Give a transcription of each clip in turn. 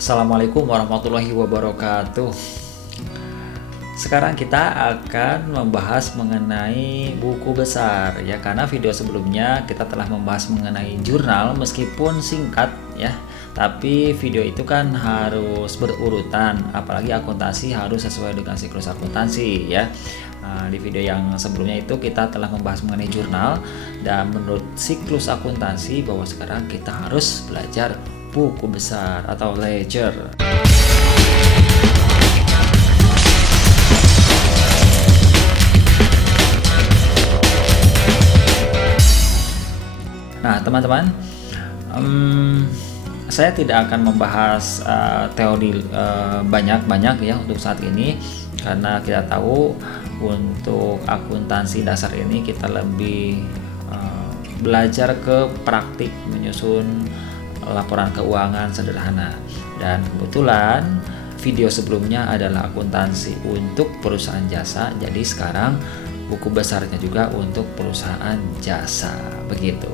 Assalamualaikum warahmatullahi wabarakatuh. Sekarang kita akan membahas mengenai buku besar ya, karena video sebelumnya kita telah membahas mengenai jurnal meskipun singkat ya, tapi video itu kan harus berurutan, apalagi akuntansi harus sesuai dengan siklus akuntansi ya. Di video yang sebelumnya itu kita telah membahas mengenai jurnal, dan menurut siklus akuntansi bahwa sekarang kita harus belajar buku besar atau ledger. Nah, teman-teman, saya tidak akan membahas teori banyak-banyak ya untuk saat ini, karena kita tahu untuk akuntansi dasar ini kita lebih belajar ke praktik menyusun laporan keuangan sederhana. Dan kebetulan video sebelumnya adalah akuntansi untuk perusahaan jasa, jadi sekarang buku besarnya juga untuk perusahaan jasa, begitu.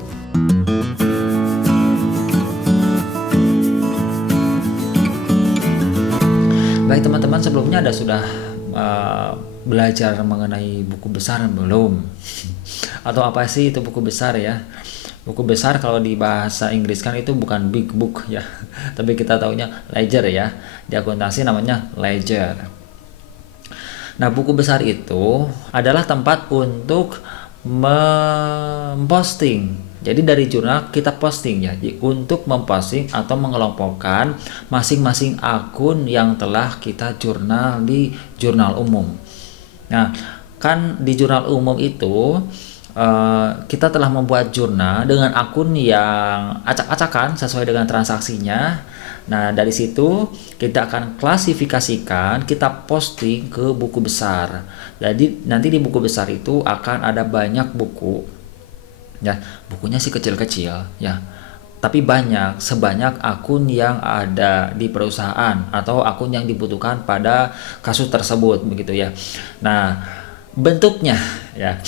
Baik teman-teman, sebelumnya sudah belajar mengenai buku besar belum? Atau apa sih itu buku besar ya? Buku besar kalau di bahasa Inggris kan itu bukan big book ya, tapi kita taunya ledger ya. Di akuntansi namanya ledger. Nah, buku besar itu adalah tempat untuk memposting. Jadi dari jurnal kita posting ya, untuk memposting atau mengelompokkan masing-masing akun yang telah kita jurnal di jurnal umum. Nah, kan di jurnal umum itu kita telah membuat jurnal dengan akun yang acak-acakan sesuai dengan transaksinya. Nah, dari situ kita akan klasifikasikan, kita posting ke buku besar. Jadi nanti di buku besar itu akan ada banyak buku ya, bukunya sih kecil-kecil ya, tapi banyak, sebanyak akun yang ada di perusahaan atau akun yang dibutuhkan pada kasus tersebut, begitu ya. Nah, bentuknya ya,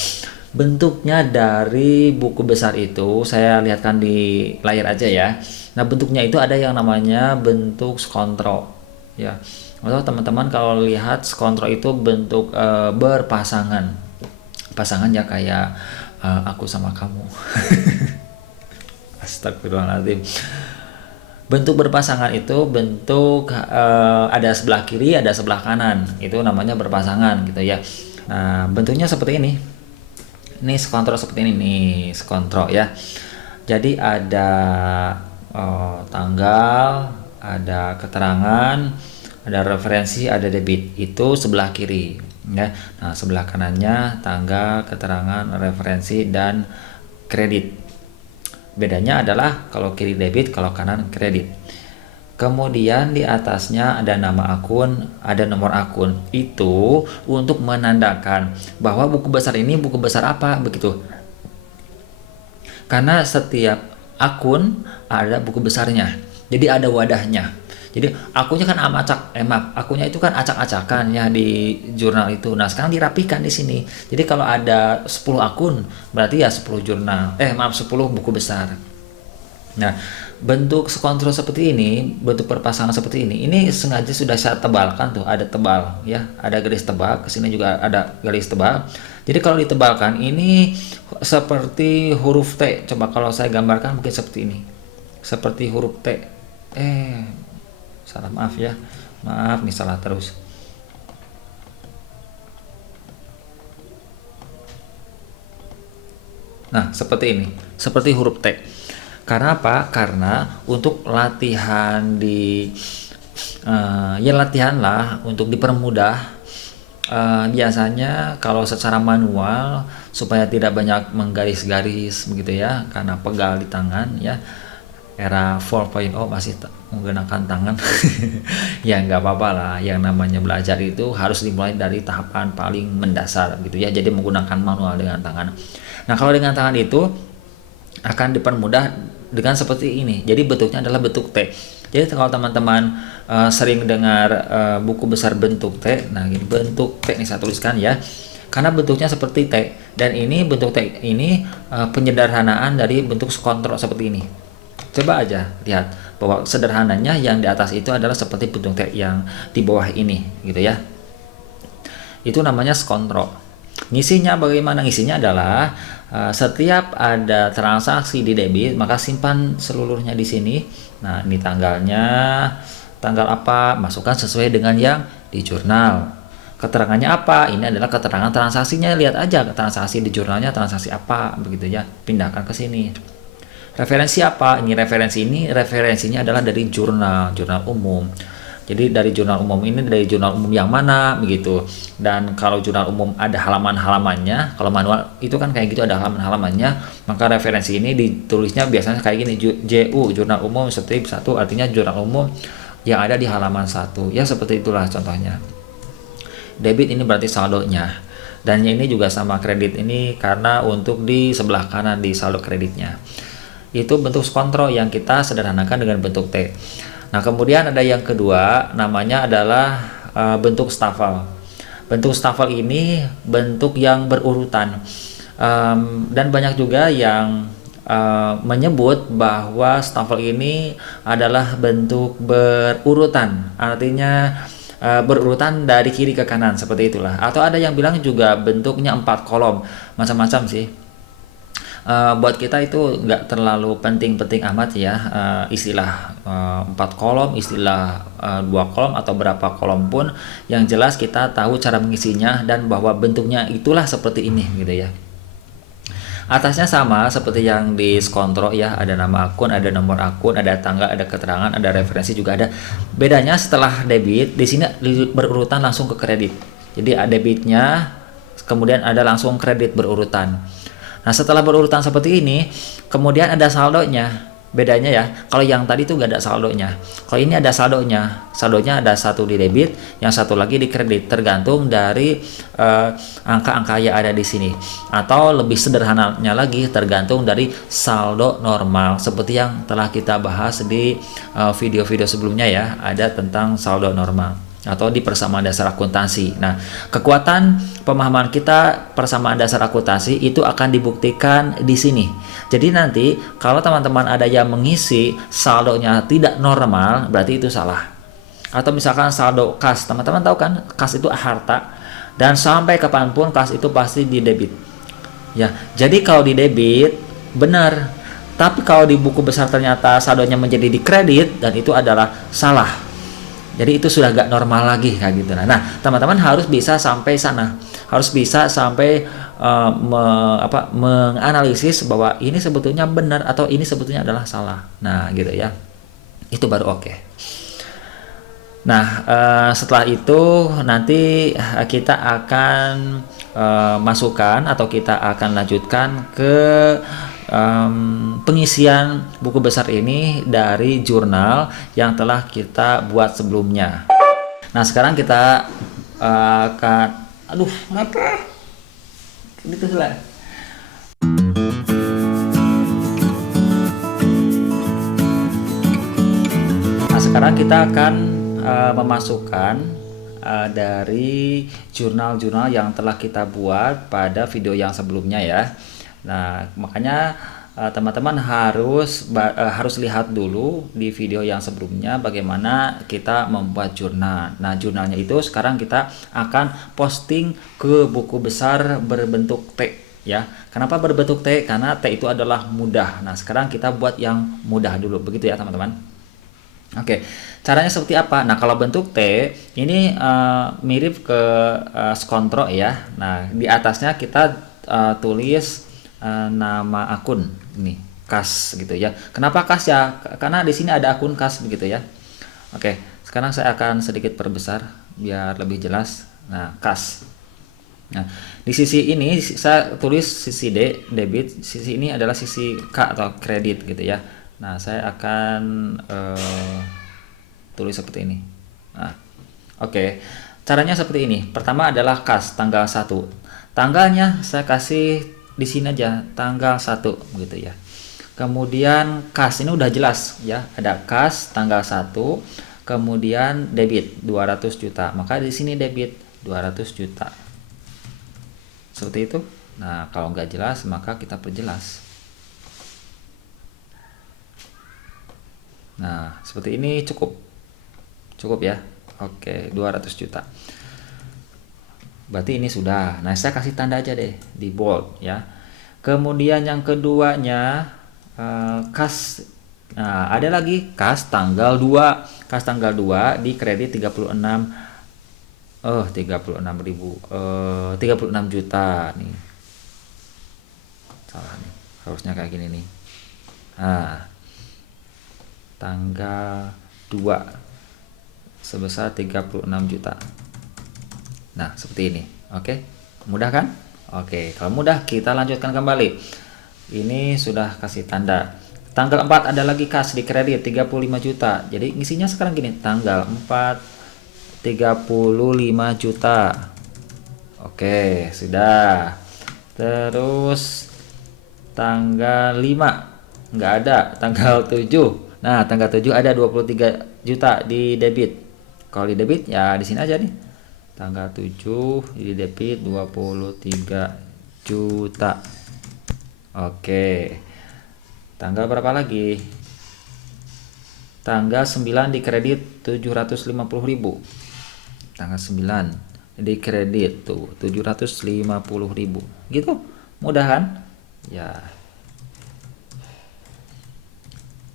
bentuknya dari buku besar itu saya lihatkan di layar aja ya. Nah, bentuknya itu ada yang namanya bentuk skontro ya. Atau teman-teman kalau lihat skontro itu bentuk berpasangan. Pasangan ya, kayak aku sama kamu. Astagfirullahaladzim. Bentuk berpasangan itu bentuk ada sebelah kiri, ada sebelah kanan. Itu namanya berpasangan gitu ya. Nah, bentuknya seperti ini. Ini skontro seperti ini nih, skontro ya. Jadi ada tanggal, ada keterangan, ada referensi, ada debit. Itu sebelah kiri ya. Nah, sebelah kanannya tanggal, keterangan, referensi, dan kredit. Bedanya adalah kalau kiri debit, kalau kanan kredit. Kemudian di atasnya ada nama akun, ada nomor akun. Itu untuk menandakan bahwa buku besar ini buku besar apa, begitu. Karena setiap akun ada buku besarnya. Jadi ada wadahnya. Jadi akunnya kan akunnya itu kan acak-acakan ya di jurnal itu. Nah, sekarang dirapikan di sini. Jadi kalau ada 10 akun, berarti ya 10 jurnal. 10 buku besar. Nah, bentuk skontro seperti ini, bentuk perpasangan seperti ini sengaja sudah saya tebalkan tuh, ada tebal ya, ada garis tebal, kesini juga ada garis tebal. Jadi kalau ditebalkan ini seperti huruf T. Coba kalau saya gambarkan mungkin seperti ini, seperti huruf T. Salah, maaf ya, maaf nih, salah terus. Nah, seperti ini, seperti huruf T. Karena apa? Karena untuk latihan ya latihan lah untuk dipermudah. Biasanya kalau secara manual supaya tidak banyak menggaris-garis begitu ya, karena pegal di tangan ya. Era 4.0 masih menggunakan tangan. Ya nggak apa-apa lah, yang namanya belajar itu harus dimulai dari tahapan paling mendasar gitu ya, jadi menggunakan manual dengan tangan. Nah, kalau dengan tangan itu akan dipermudah dengan seperti ini. Jadi bentuknya adalah bentuk T. Jadi kalau teman-teman sering dengar buku besar bentuk T, nah ini bentuk T nih saya tuliskan ya, karena bentuknya seperti T. Dan ini bentuk T ini penyederhanaan dari bentuk skontro seperti ini. Coba aja lihat, bahwa sederhananya yang di atas itu adalah seperti bentuk T yang di bawah ini gitu ya. Itu namanya skontro. Ngisinya bagaimana? Ngisinya adalah setiap ada transaksi di debit maka simpan seluruhnya di sini. Nah, ini tanggalnya, tanggal apa, masukkan sesuai dengan yang di jurnal. Keterangannya apa? Ini adalah keterangan transaksinya, lihat aja transaksi di jurnalnya transaksi apa begitu ya. Pindahkan ke sini. Referensi apa? Ini referensinya adalah dari jurnal umum. Jadi dari jurnal umum ini dari jurnal umum yang mana begitu. Dan kalau jurnal umum ada halaman-halamannya, kalau manual itu kan kayak gitu ada halaman-halamannya, maka referensi ini ditulisnya biasanya kayak gini, JU jurnal umum strip 1, artinya jurnal umum yang ada di halaman 1. Ya seperti itulah contohnya. Debit ini berarti saldonya. Dan ini juga sama kredit ini karena untuk di sebelah kanan di saldo kreditnya. Itu bentuk skontro yang kita sederhanakan dengan bentuk T. Nah, kemudian ada yang kedua, namanya adalah bentuk stafel. Bentuk stafel ini bentuk yang berurutan. Dan banyak juga yang menyebut bahwa stafel ini adalah bentuk berurutan. Artinya berurutan dari kiri ke kanan seperti itulah. Atau ada yang bilang juga bentuknya 4 kolom, macam-macam sih. Buat kita itu nggak terlalu penting-penting amat ya, istilah 4 kolom, istilah 2 kolom atau berapa kolom pun, yang jelas kita tahu cara mengisinya dan bahwa bentuknya itulah seperti ini gitu ya. Atasnya sama seperti yang di skontro ya, ada nama akun, ada nomor akun, ada tanggal, ada keterangan, ada referensi juga ada. Bedanya setelah debit di sini berurutan langsung ke kredit. Jadi ada debitnya, kemudian ada langsung kredit berurutan. Nah, setelah berurutan seperti ini, kemudian ada saldonya. Bedanya ya, kalau yang tadi tuh gak ada saldonya. Kalau ini ada saldonya. Saldonya ada satu di debit, yang satu lagi di kredit, tergantung dari angka-angka yang ada di sini. Atau lebih sederhananya lagi, tergantung dari saldo normal. Seperti yang telah kita bahas di video-video sebelumnya ya, ada tentang saldo normal atau di persamaan dasar akuntansi. Nah, kekuatan pemahaman kita persamaan dasar akuntansi itu akan dibuktikan di sini. Jadi nanti kalau teman-teman ada yang mengisi saldonya tidak normal, berarti itu salah. Atau misalkan saldo kas, teman-teman tahu kan kas itu harta, dan sampai kapanpun kas itu pasti di debit. Ya, jadi kalau di debit benar, tapi kalau di buku besar ternyata saldonya menjadi di kredit dan itu adalah salah. Jadi itu sudah gak normal lagi kayak gitu. Nah, teman-teman harus bisa sampai sana, harus bisa sampai menganalisis bahwa ini sebetulnya benar atau ini sebetulnya adalah salah. Nah, gitu ya. Itu baru oke. Nah, setelah itu nanti kita akan masukkan atau kita akan lanjutkan ke pengisian buku besar ini dari jurnal yang telah kita buat sebelumnya. Nah, sekarang kita akan apa? Gitu lah. Nah, sekarang kita akan memasukkan dari jurnal-jurnal yang telah kita buat pada video yang sebelumnya ya. Nah, makanya teman-teman harus lihat dulu di video yang sebelumnya bagaimana kita membuat jurnal. Nah, jurnalnya itu sekarang kita akan posting ke buku besar berbentuk T ya. Kenapa berbentuk T? Karena T itu adalah mudah. Nah, sekarang kita buat yang mudah dulu, begitu ya teman-teman. Oke, caranya seperti apa? Nah, kalau bentuk T ini mirip ke skontro ya. Nah, di atasnya kita tulis nama akun ini kas gitu ya. Kenapa kas ya? Karena di sini ada akun kas begitu ya. Oke, sekarang saya akan sedikit perbesar biar lebih jelas. Nah, kas. Nah, di sisi ini saya tulis sisi D debit, sisi ini adalah sisi K atau kredit gitu ya. Nah, saya akan tulis seperti ini. Nah, oke. Caranya seperti ini. Pertama adalah kas tanggal 1. Tanggalnya saya kasih di sini aja tanggal 1 gitu ya. Kemudian kas ini udah jelas ya, ada kas tanggal 1, kemudian debit 200 juta. Maka di sini debit 200 juta. Seperti itu. Nah, kalau nggak jelas maka kita perjelas. Nah, seperti ini cukup. Cukup ya. Oke, 200 juta. Berarti ini sudah. Nah, saya kasih tanda aja deh di bold ya. Kemudian yang keduanya kas. Nah, ada lagi kas tanggal 2. Kas tanggal 2 di kredit 36 ribu 36 juta nih. Salah nih. Harusnya kayak gini nih. Nah, tanggal 2 sebesar 36 juta. Nah, seperti ini. Oke. Mudah kan? Oke, kalau mudah kita lanjutkan kembali. Ini sudah kasih tanda. Tanggal 4 ada lagi kas di kredit 35 juta. Jadi ngisinya sekarang gini, tanggal 4 35 juta. Oke, sudah. Terus tanggal 5 nggak ada, tanggal 7. Nah, tanggal 7 ada 23 juta di debit. Kalau di debit ya di sini aja nih. Tanggal 7 di debit 23 juta. Oke. Tanggal berapa lagi? Tanggal 9 di kredit 750.000. Tanggal 9 di kredit tuh 750.000. Gitu. Mudah kan? Ya.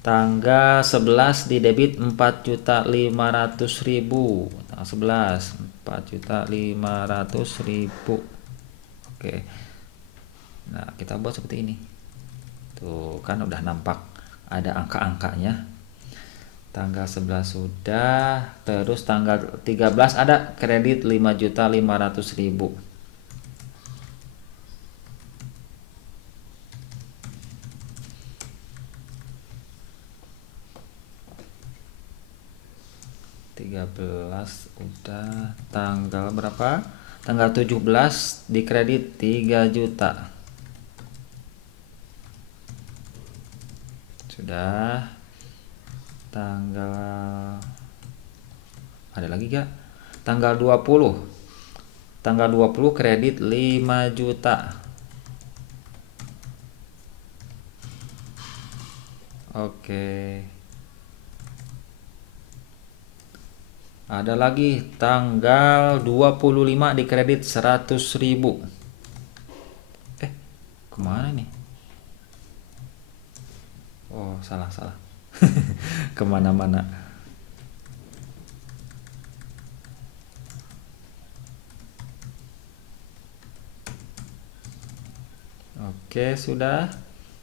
Tanggal 11 di debit 4.500.000. Tanggal 11 4.500.000. Oke. Nah, kita buat seperti ini. Tuh, kan udah nampak ada angka-angkanya. Tanggal 11 sudah, terus tanggal 13 ada kredit 5.500.000. Udah. Tanggal berapa? Tanggal 17 di kredit 3 juta. Sudah. Tanggal ada lagi gak? Tanggal 20. Tanggal 20 kredit 5 juta. Oke. Ada lagi tanggal 25 di kredit 100.000. Kemana nih? Oh, salah. Kemana-mana. Oke, sudah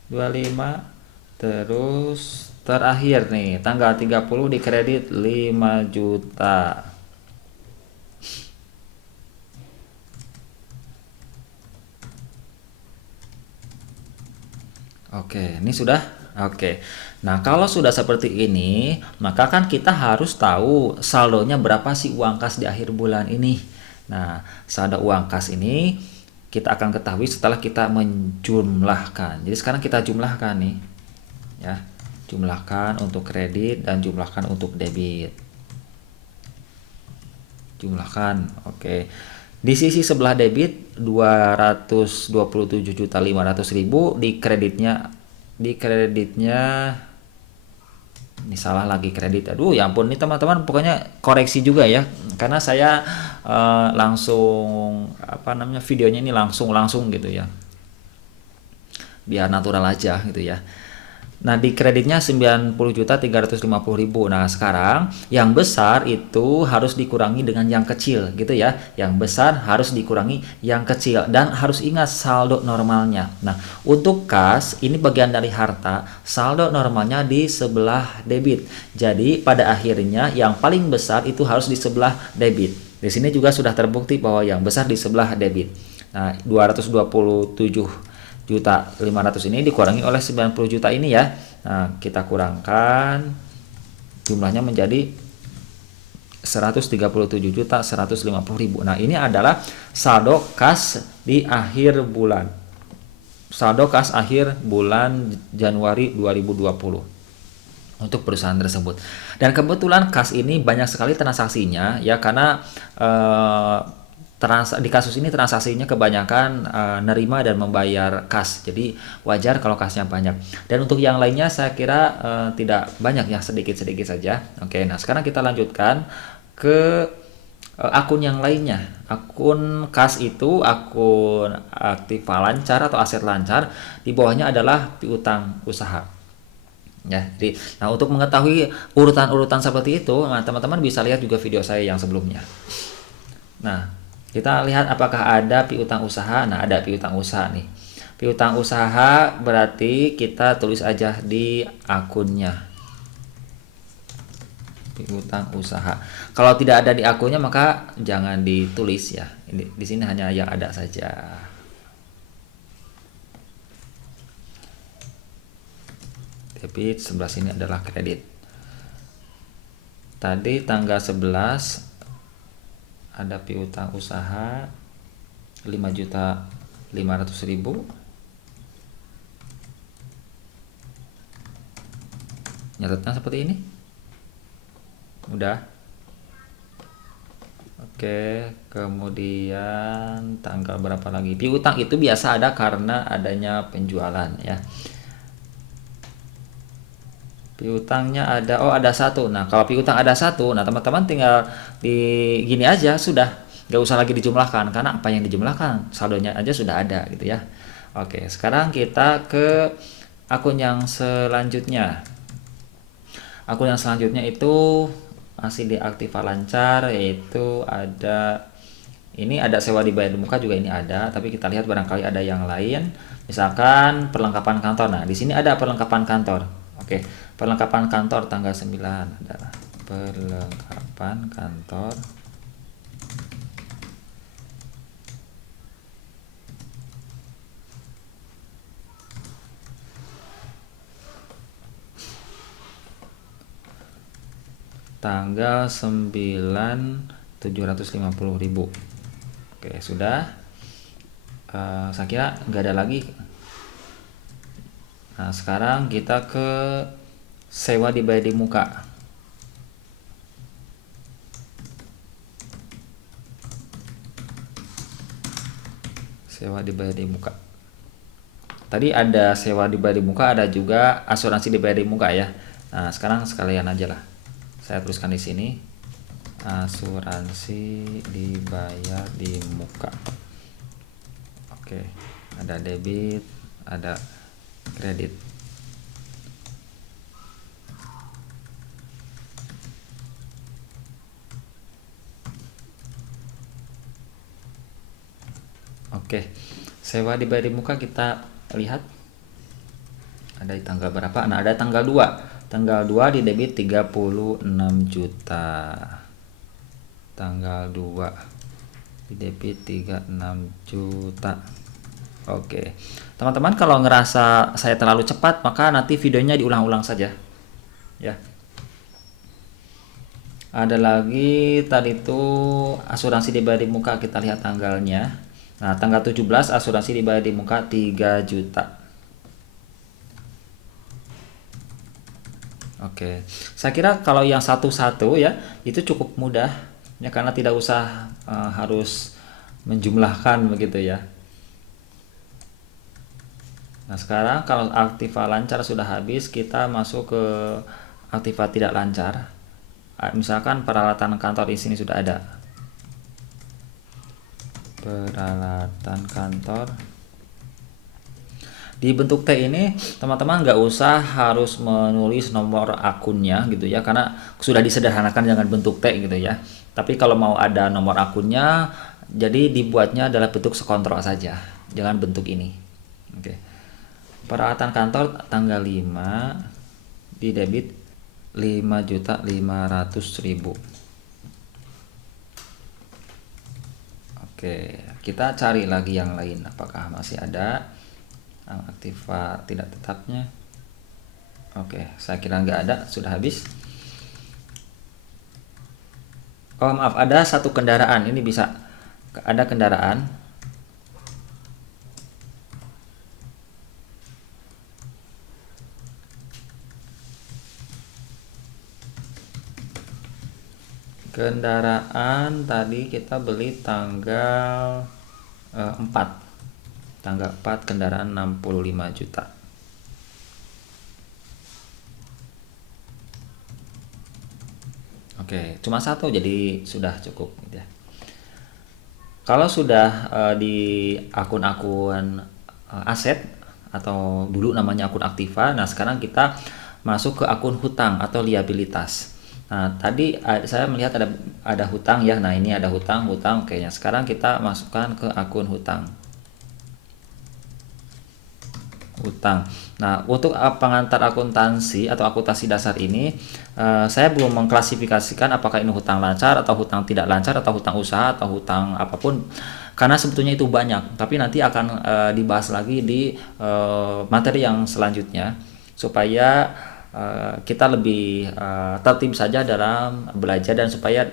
25. Terus terakhir nih, tanggal 30 di kredit 5 juta. Oke, ini sudah. Oke. Nah, kalau sudah seperti ini, maka kan kita harus tahu saldonya berapa sih uang kas di akhir bulan ini. Nah, saldo uang kas ini kita akan ketahui setelah kita menjumlahkan. Jadi sekarang kita jumlahkan nih. Ya. Jumlahkan untuk kredit dan jumlahkan untuk debit. Jumlahkan. Oke. Di sisi sebelah debit 227.500.000, di kreditnya ini salah lagi kredit. Aduh, ya ampun nih teman-teman, pokoknya koreksi juga ya. Karena saya langsung videonya ini langsung gitu ya. Biar natural aja gitu ya. Nah, di kreditnya 90.350.000. Nah, sekarang yang besar itu harus dikurangi dengan yang kecil gitu ya. Yang besar harus dikurangi yang kecil dan harus ingat saldo normalnya. Nah, untuk kas ini bagian dari harta, saldo normalnya di sebelah debit. Jadi, pada akhirnya yang paling besar itu harus di sebelah debit. Di sini juga sudah terbukti bahwa yang besar di sebelah debit. Nah, 227.500.000 ini dikurangi oleh 90 juta ini ya. Nah, kita kurangkan jumlahnya menjadi 137.150.000. Nah, ini adalah saldo kas di akhir bulan. Saldo kas akhir bulan Januari 2020 untuk perusahaan tersebut. Dan kebetulan kas ini banyak sekali transaksinya ya, karena di kasus ini transaksinya kebanyakan nerima dan membayar kas, jadi wajar kalau kasnya banyak. Dan untuk yang lainnya saya kira tidak banyak ya, sedikit-sedikit saja. Oke, nah sekarang kita lanjutkan ke akun yang lainnya. Akun kas itu akun aktiva lancar atau aset lancar, di bawahnya adalah piutang usaha. Ya, jadi, nah untuk mengetahui urutan-urutan seperti itu, nah teman-teman bisa lihat juga video saya yang sebelumnya. Nah, kita lihat apakah ada piutang usaha. Nah, ada piutang usaha nih. Piutang usaha berarti kita tulis aja di akunnya. Piutang usaha. Kalau tidak ada di akunnya maka jangan ditulis ya. Di sini hanya yang ada saja. Debit, sebelah sini adalah kredit. Tadi tanggal 11 ada piutang usaha 5.500.000. Nyatetnya seperti ini. Udah. Oke, kemudian tanggal berapa lagi? Piutang itu biasa ada karena adanya penjualan ya. Piutangnya ada, oh ada satu. Nah kalau piutang ada satu, nah teman-teman tinggal di gini aja sudah, nggak usah lagi dijumlahkan karena apa yang dijumlahkan saldonya aja sudah ada gitu ya. Oke, sekarang kita ke akun yang selanjutnya. Akun yang selanjutnya itu masih di aktiva lancar, yaitu ada ini, ada sewa dibayar di muka juga ini ada, tapi kita lihat barangkali ada yang lain. Misalkan perlengkapan kantor. Nah, di sini ada perlengkapan kantor. Oke, perlengkapan kantor tanggal 9 adalah perlengkapan kantor. Tanggal 9 750.000. Oke, sudah. Saya kira nggak ada lagi. Nah, sekarang kita ke sewa dibayar di muka. Sewa dibayar di muka. Tadi ada sewa dibayar di muka, ada juga asuransi dibayar di muka ya. Nah, sekarang sekalian aja lah. Saya tuliskan di sini asuransi dibayar di muka. Oke, ada debit, ada kredit. Oke, sewa dibayar di muka kita lihat ada di tanggal berapa. Nah, ada tanggal 2. Tanggal 2 di debit 36 juta. Tanggal 2 di debit 36 juta. Oke. Teman-teman kalau ngerasa saya terlalu cepat, maka nanti videonya diulang-ulang saja. Ya. Ada lagi tadi itu asuransi dibayar di muka, kita lihat tanggalnya. Nah, tanggal 17 asuransi dibayar di muka 3 juta. Oke, saya kira kalau yang satu-satu ya itu cukup mudah ya, karena tidak usah harus menjumlahkan begitu ya. Nah sekarang kalau aktiva lancar sudah habis, kita masuk ke aktiva tidak lancar. Misalkan peralatan kantor di sini sudah ada. Peralatan kantor. Di bentuk T ini teman-teman nggak usah harus menulis nomor akunnya gitu ya, karena sudah disederhanakan dengan bentuk T gitu ya. Tapi kalau mau ada nomor akunnya, jadi dibuatnya adalah bentuk sekontrol saja, jangan bentuk ini. Oke. Peralatan kantor tanggal 5 di debit 5.500.000. Oke, kita cari lagi yang lain, apakah masih ada aktiva tidak tetapnya. Oke, saya kira nggak ada, sudah habis. Oh maaf, ada satu kendaraan, ini bisa ada kendaraan. Kendaraan tadi kita beli tanggal 4. Tanggal 4 kendaraan 65 juta. Oke, cuma satu jadi sudah cukup gitu ya. Kalau sudah di akun-akun aset atau dulu namanya akun aktiva, nah sekarang kita masuk ke akun hutang atau liabilitas. Nah, tadi saya melihat ada hutang ya. Nah, ini ada hutang, hutang kayaknya. Sekarang kita masukkan ke akun hutang. Hutang. Nah, untuk pengantar akuntansi atau akuntansi dasar ini, saya belum mengklasifikasikan apakah ini hutang lancar atau hutang tidak lancar atau hutang usaha atau hutang apapun, karena sebetulnya itu banyak. Tapi nanti akan dibahas lagi di materi yang selanjutnya supaya kita lebih tertib saja dalam belajar, dan supaya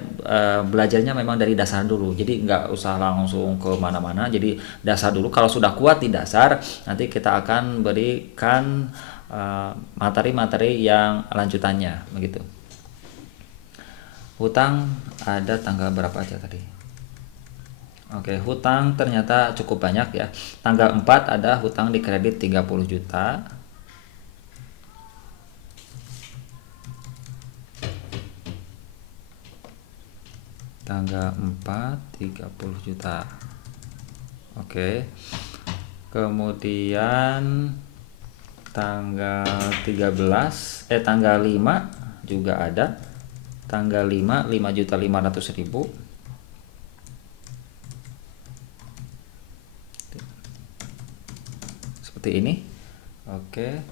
belajarnya memang dari dasar dulu, jadi nggak usah langsung ke mana-mana, jadi dasar dulu. Kalau sudah kuat di dasar, nanti kita akan berikan materi-materi yang lanjutannya begitu. Hutang ada tanggal berapa aja tadi? Oke, hutang ternyata cukup banyak ya. Tanggal 4 ada hutang di kredit 30 juta. Tanggal 4 30 juta. Oke. Kemudian tanggal 13 tanggal 5 juga ada. Tanggal 5 5.500.000. Seperti ini. Oke.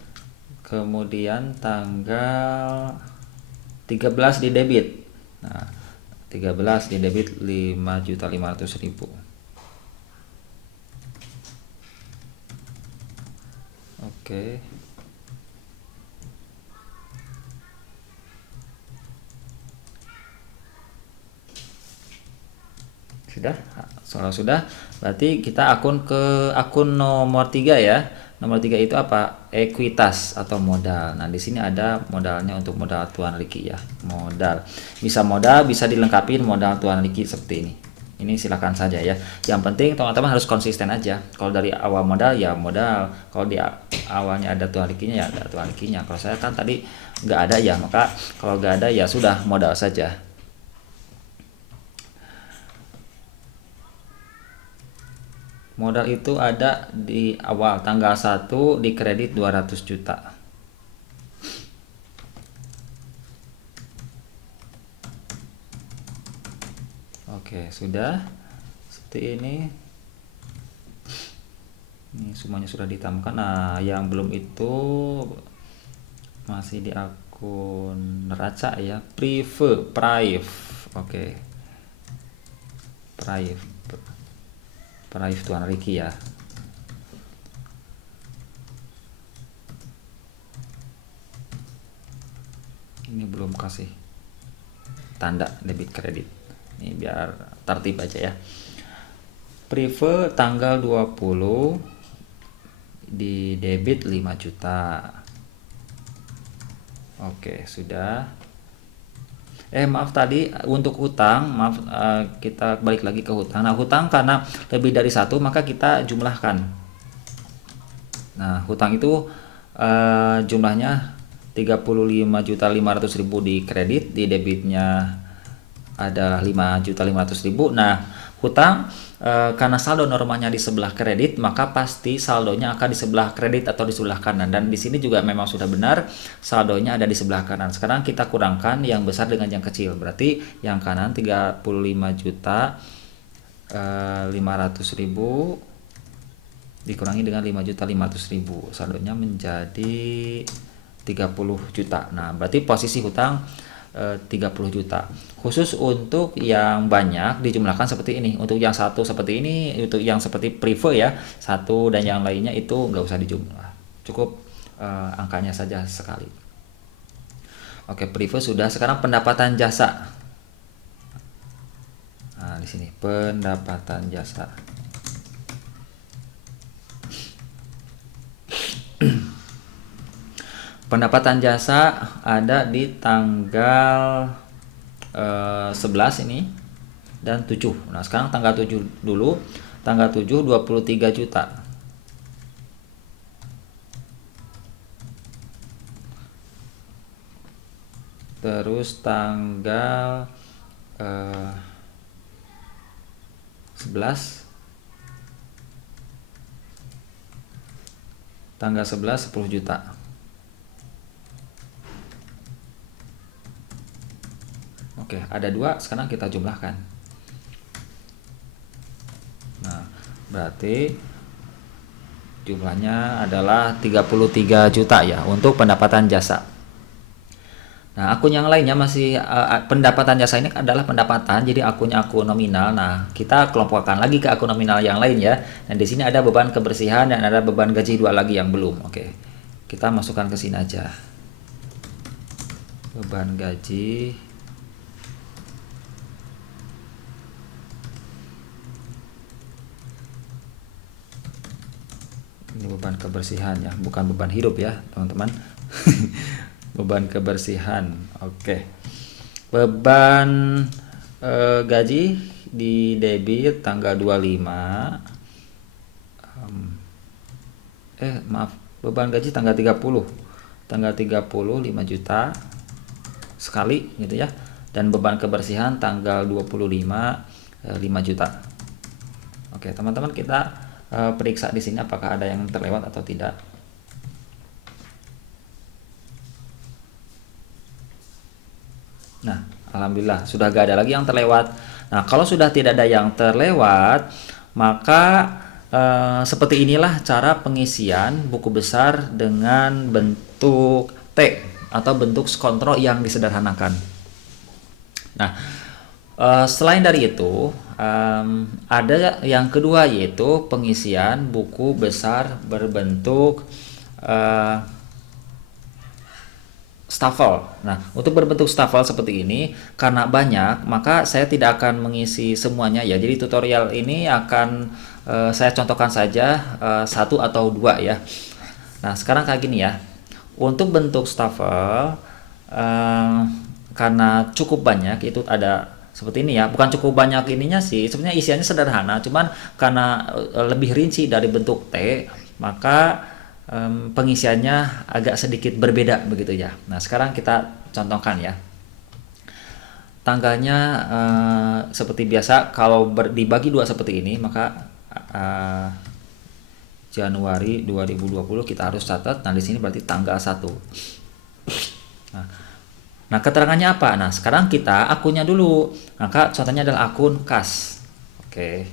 Kemudian tanggal 13 di debit. Nah, 13 di debit 5.500.000. Oke. Sudah? Kalau sudah, berarti kita akun nomor 3 ya. Nomor 3 itu apa? Ekuitas atau modal. Nah, di sini ada modalnya untuk modal Tuan Riki ya. Modal. Bisa modal, bisa dilengkapi modal Tuan Riki seperti ini. Ini silakan saja ya. Yang penting teman-teman harus konsisten aja. Kalau dari awal modal ya modal. Kalau di awalnya ada Tuan Rikinya ya ada Tuan Rikinya. Kalau saya kan tadi nggak ada ya, maka kalau nggak ada ya sudah modal saja. Modal itu ada di awal tanggal 1 di kredit 200 juta. Oke, sudah. Seperti ini. Ini semuanya sudah ditambahkan. Nah, yang belum itu masih di akun neraca ya. Prive. Oke. Prive Tuan Riki ya. Ini belum kasih tanda debit kredit. Ini biar tertib aja ya. Prive tanggal 20 di debit 5 juta. Oke, sudah. Maaf tadi untuk hutang, maaf, kita balik lagi ke hutang. Nah, hutang karena lebih dari satu maka kita jumlahkan. Nah, hutang itu jumlahnya 35.500.000 di kredit, di debitnya adalah 5.500.000. Nah, hutang karena saldo normalnya di sebelah kredit, maka pasti saldonya akan di sebelah kredit atau di sebelah kanan. Dan di sini juga memang sudah benar saldonya ada di sebelah kanan. Sekarang kita kurangkan yang besar dengan yang kecil. Berarti yang kanan 35.500.000 dikurangi dengan 5.500.000. Saldonya menjadi 30 juta. Nah, berarti posisi hutang 30 juta. Khusus untuk yang banyak dijumlahkan seperti ini. Untuk yang satu seperti ini, untuk yang seperti Prive ya, satu dan yang lainnya itu nggak usah dijumlah. Cukup angkanya saja sekali. Oke, Prive sudah. Sekarang pendapatan jasa. Nah, di sini pendapatan jasa. Pendapatan jasa ada di tanggal 11 ini dan 7. Nah, sekarang tanggal 7 dulu. Tanggal 7 23 juta. Terus tanggal 11 10 juta. Oke, ada 2, sekarang kita jumlahkan. Nah, berarti jumlahnya adalah 33 juta ya untuk pendapatan jasa. Nah, akun yang lainnya masih pendapatan jasa ini adalah pendapatan, jadi akunnya akun nominal. Nah, kita kelompokkan lagi ke akun nominal yang lain ya. Dan di sini ada beban kebersihan dan ada beban gaji 2 lagi yang belum. Oke. Kita masukkan ke sini aja. Beban gaji. Ini beban kebersihan ya, bukan beban hidup ya, teman-teman. Beban kebersihan. Oke. Beban gaji di debit tanggal 25. Maaf, beban gaji tanggal 30. Tanggal 30 5 juta sekali gitu ya. Dan beban kebersihan tanggal 25 5 juta. Oke, teman-teman, kita periksa di sini apakah ada yang terlewat atau tidak. Nah, alhamdulillah sudah gak ada lagi yang terlewat. Nah, kalau sudah tidak ada yang terlewat, maka seperti inilah cara pengisian buku besar dengan bentuk T atau bentuk kontrol yang disederhanakan. Nah, selain dari itu, ada yang kedua yaitu pengisian buku besar berbentuk staffel. Nah, untuk berbentuk staffel seperti ini, karena banyak, maka saya tidak akan mengisi semuanya ya. Jadi tutorial ini akan saya contohkan saja 1 atau 2 ya. Nah, sekarang kayak gini ya. Untuk bentuk staffel, karena cukup banyak, itu ada seperti ini ya. Bukan cukup banyak ininya sih, sebenarnya isiannya sederhana, cuman karena lebih rinci dari bentuk T, maka pengisiannya agak sedikit berbeda begitu ya. Nah, sekarang kita contohkan ya. Tanggalnya seperti biasa, kalau dibagi 2 seperti ini, maka Januari 2020 kita harus catat. Nah, di sini berarti tanggal 1. Nah, keterangannya apa? Nah, sekarang kita akunnya dulu. Maka contohnya adalah akun kas. Oke.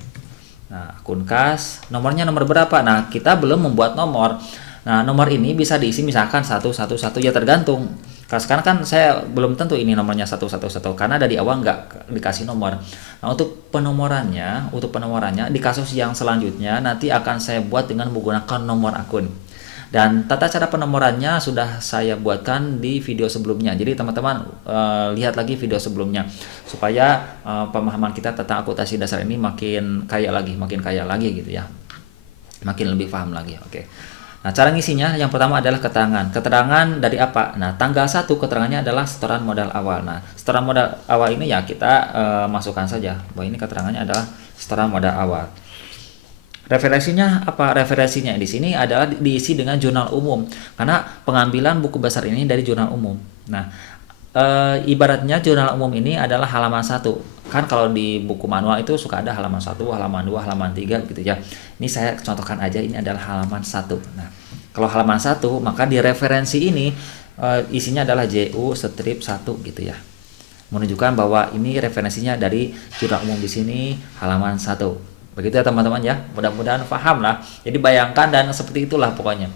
Nah, akun kas, nomornya nomor berapa? Nah, kita belum membuat nomor. Nah, nomor ini bisa diisi misalkan 111 ya, tergantung. Sekarang kan saya belum tentu ini nomornya 111 karena dari awal nggak dikasih nomor. Nah, untuk penomorannya di kasus yang selanjutnya nanti akan saya buat dengan menggunakan nomor akun. Dan tata cara penomorannya sudah saya buatkan di video sebelumnya. Jadi teman-teman lihat lagi video sebelumnya supaya pemahaman kita tentang akuntansi dasar ini makin kaya lagi gitu ya. Makin lebih paham lagi. Oke. Nah, cara ngisinya yang pertama adalah keterangan. Keterangan dari apa? Nah, tanggal 1 keterangannya adalah setoran modal awal. Nah, setoran modal awal ini ya kita masukkan saja bahwa ini keterangannya adalah setoran modal awal. Referensinya apa? Referensinya di sini adalah diisi dengan jurnal umum karena pengambilan buku besar ini dari jurnal umum. Nah, ibaratnya jurnal umum ini adalah halaman 1. Kan kalau di buku manual itu suka ada halaman 1, halaman 2, halaman 3 gitu ya. Ini saya contohkan aja, ini adalah halaman 1. Nah, kalau halaman 1 maka di referensi ini isinya adalah JU strip 1 gitu ya. Menunjukkan bahwa ini referensinya dari jurnal umum di sini halaman 1. Begitu ya teman-teman ya, mudah-mudahan paham lah. Jadi bayangkan dan seperti itulah pokoknya.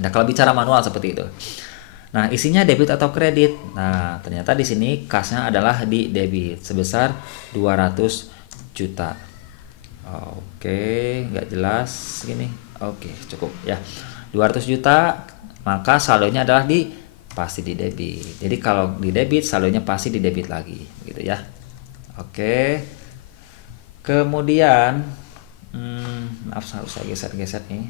Nah, kalau bicara manual seperti itu. Nah, isinya debit atau kredit. Nah, ternyata di sini kasnya adalah di debit sebesar 200 juta. Oke, nggak jelas gini. Oke, cukup ya. 200 juta, maka saldonya adalah pasti di debit. Jadi kalau di debit, saldonya pasti di debit lagi, gitu ya. Oke. Kemudian maaf, harus saya geser-geser nih.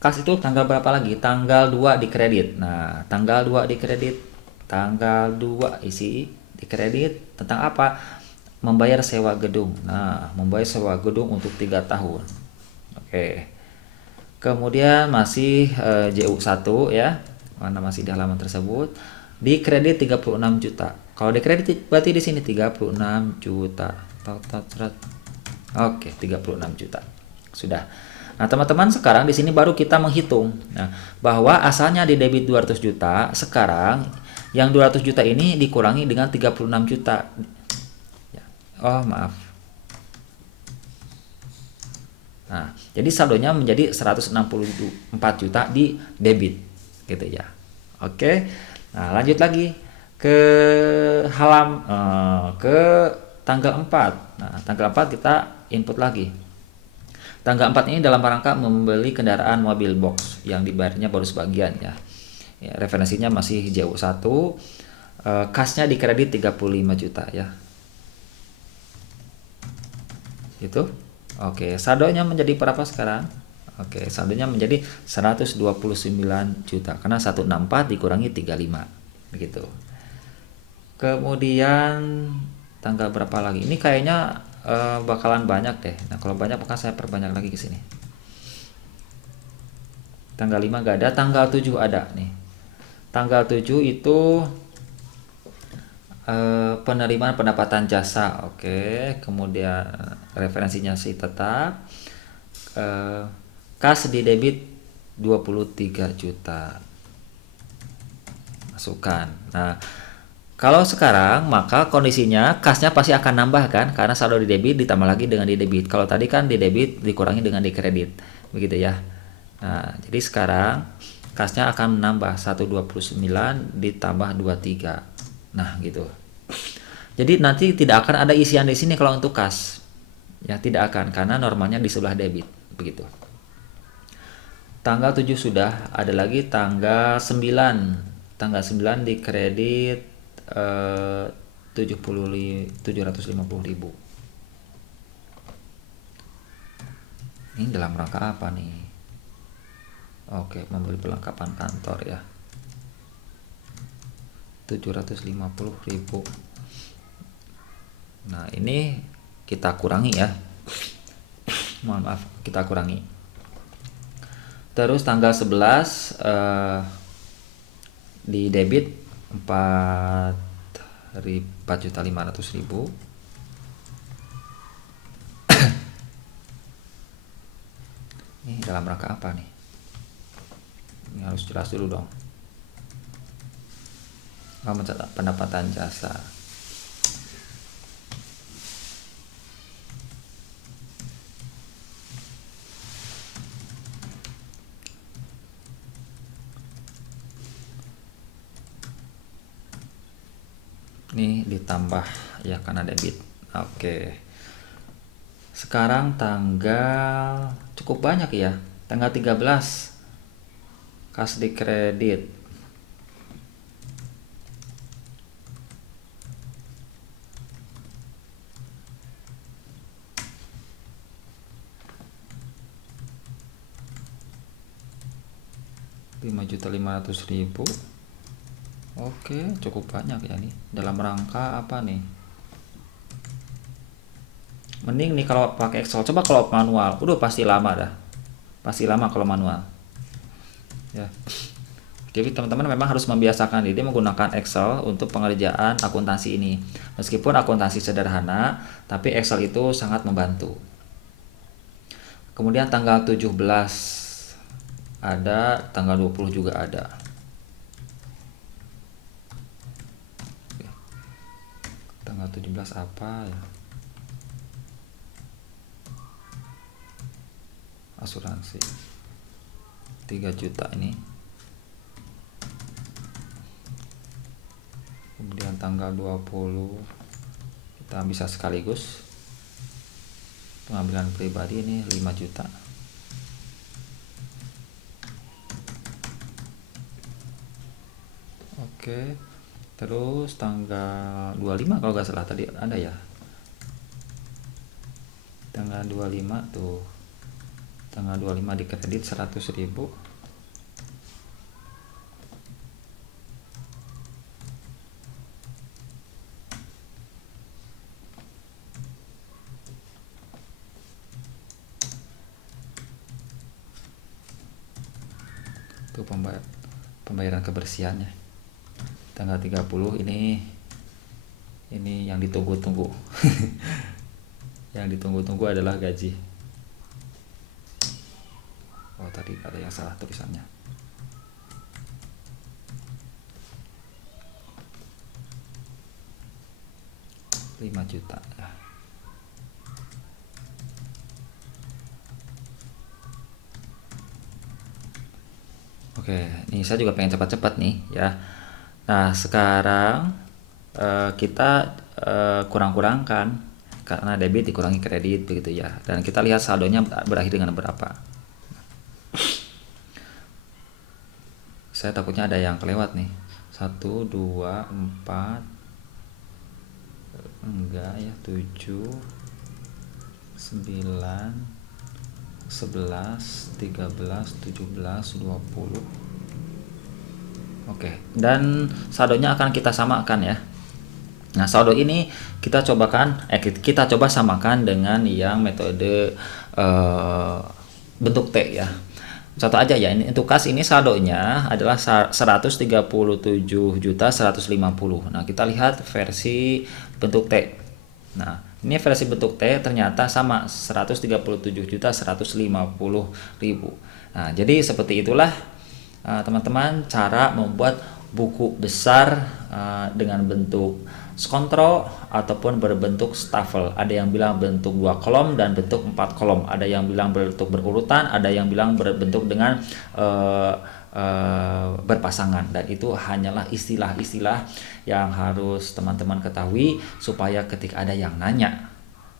Kas itu tanggal berapa lagi? Tanggal 2 di kredit. Nah, tanggal 2 di kredit Tanggal 2 isi di kredit tentang apa? Membayar sewa gedung. Nah, membayar sewa gedung untuk 3 tahun. Oke. Kemudian masih JU1 ya. Mana masih di halaman tersebut. Di kredit 36 juta. Kalau di kredit berarti di sini 36 juta. Oke, 36 juta. Sudah. Nah, teman-teman, sekarang di sini baru kita menghitung. Nah, bahwa asalnya di debit 200 juta, sekarang yang 200 juta ini dikurangi dengan 36 juta. Oh, maaf. Nah, jadi saldonya menjadi 164 juta di debit gitu ya. Oke. Nah, lanjut lagi ke ke tanggal 4. Nah, tanggal 4 kita input lagi. Tanggal 4 ini dalam rangka membeli kendaraan mobil box yang dibayarnya baru sebagian ya. Ya, referensinya masih JU1. Kasnya di kredit 35 juta ya. Gitu. Oke, saldonya menjadi berapa sekarang? Oke, saldonya menjadi 129 juta karena 164 dikurangi 35 begitu. Kemudian tanggal berapa lagi? Ini kayaknya bakalan banyak deh. Nah, kalau banyak maka saya perbanyak lagi ke sini. Tanggal 5 gak ada, tanggal 7 ada nih. Tanggal 7 itu penerimaan pendapatan jasa. Oke, kemudian referensinya sih tetap. Kas di debit 23 juta. Masukkan. Nah, kalau sekarang maka kondisinya kasnya pasti akan nambah kan, karena saldo di debit ditambah lagi dengan di debit. Kalau tadi kan di debit dikurangi dengan di kredit, begitu ya. Nah, jadi sekarang kasnya akan menambah 129 ditambah 23. Nah, gitu. Jadi nanti tidak akan ada isian di sini kalau untuk kas. Ya, tidak akan karena normalnya di sebelah debit, begitu. Tanggal 7 sudah, ada lagi tanggal 9. Tanggal 9 di kredit 750.000. Ini dalam rangka apa nih? Oke, membeli perlengkapan kantor ya. 750.000. Nah, ini kita kurangi ya. Mohon maaf, kita kurangi. Terus tanggal 11 di debit 4.500.000. Ini dalam rangka apa nih? Ini harus jelas dulu dong. Mencatat pendapatan jasa. Ini ditambah ya karena debit. Oke. Sekarang tanggal cukup banyak ya. Tanggal 13 kas di kredit. Rp5.500.000. Oke, cukup banyak ya nih. Dalam rangka apa nih? Mending nih kalau pakai Excel. Coba kalau manual, udah pasti lama dah. Pasti lama kalau manual. Ya. Jadi teman-teman memang harus membiasakan diri menggunakan Excel untuk pengerjaan akuntansi ini. Meskipun akuntansi sederhana, tapi Excel itu sangat membantu. Kemudian tanggal 17 ada, tanggal 20 juga ada. Tanggal 17 apa ya? Asuransi 3 juta ini. Kemudian tanggal 20 kita bisa sekaligus pengambilan pribadi ini 5 juta. Oke. Terus tanggal 25 kalau nggak salah tadi ada ya. Tanggal 25 tuh. Tanggal 25 di kredit 100.000. Itu pembayaran kebersihannya. Tanggal 30 ini yang ditunggu-tunggu. Yang ditunggu-tunggu adalah gaji. Oh, tadi ada yang salah tulisannya. 5 juta ya. Oke, ini saya juga pengen cepat-cepat nih ya. Nah, sekarang kita kurang-kurangkan karena debit dikurangi kredit begitu ya. Dan kita lihat saldonya berakhir dengan berapa. Saya takutnya ada yang kelewat nih. 1, 2, 4, enggak ya, 7, 9, 11, 13, 17, 20. Oke, dan saldonya akan kita samakan ya. Nah, saldo ini kita coba samakan dengan yang metode bentuk T ya. Contoh aja ya, ini untuk kas ini saldonya adalah 137.150. Nah, kita lihat versi bentuk T. Nah, ini versi bentuk T ternyata sama 137.150.000. Nah, jadi seperti itulah teman-teman cara membuat buku besar dengan bentuk skontro ataupun berbentuk stafel. Ada yang bilang bentuk 2 kolom dan bentuk 4 kolom. Ada yang bilang berbentuk berurutan, ada yang bilang berbentuk dengan berpasangan. Dan itu hanyalah istilah-istilah yang harus teman-teman ketahui supaya ketika ada yang nanya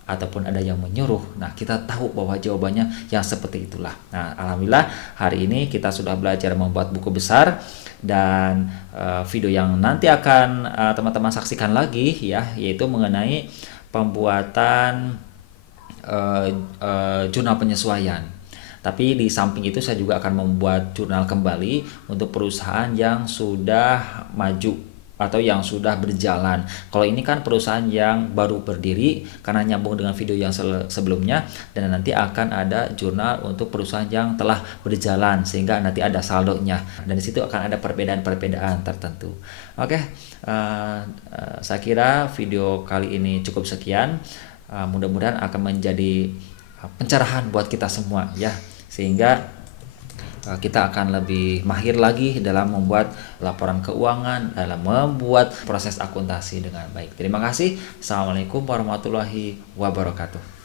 ataupun ada yang menyuruh, nah kita tahu bahwa jawabannya yang seperti itulah. Nah, alhamdulillah hari ini kita sudah belajar membuat buku besar, dan video yang nanti akan teman-teman saksikan lagi ya, yaitu mengenai pembuatan jurnal penyesuaian. Tapi di samping itu saya juga akan membuat jurnal kembali untuk perusahaan yang sudah maju atau yang sudah berjalan. Kalau ini kan perusahaan yang baru berdiri karena nyambung dengan video yang sebelumnya, dan nanti akan ada jurnal untuk perusahaan yang telah berjalan sehingga nanti ada saldonya, dan di situ akan ada perbedaan-perbedaan tertentu. Oke, saya kira video kali ini cukup sekian. Mudah-mudahan akan menjadi pencerahan buat kita semua ya, sehingga kita akan lebih mahir lagi dalam membuat laporan keuangan, dalam membuat proses akuntansi dengan baik. Terima kasih. Assalamualaikum warahmatullahi wabarakatuh.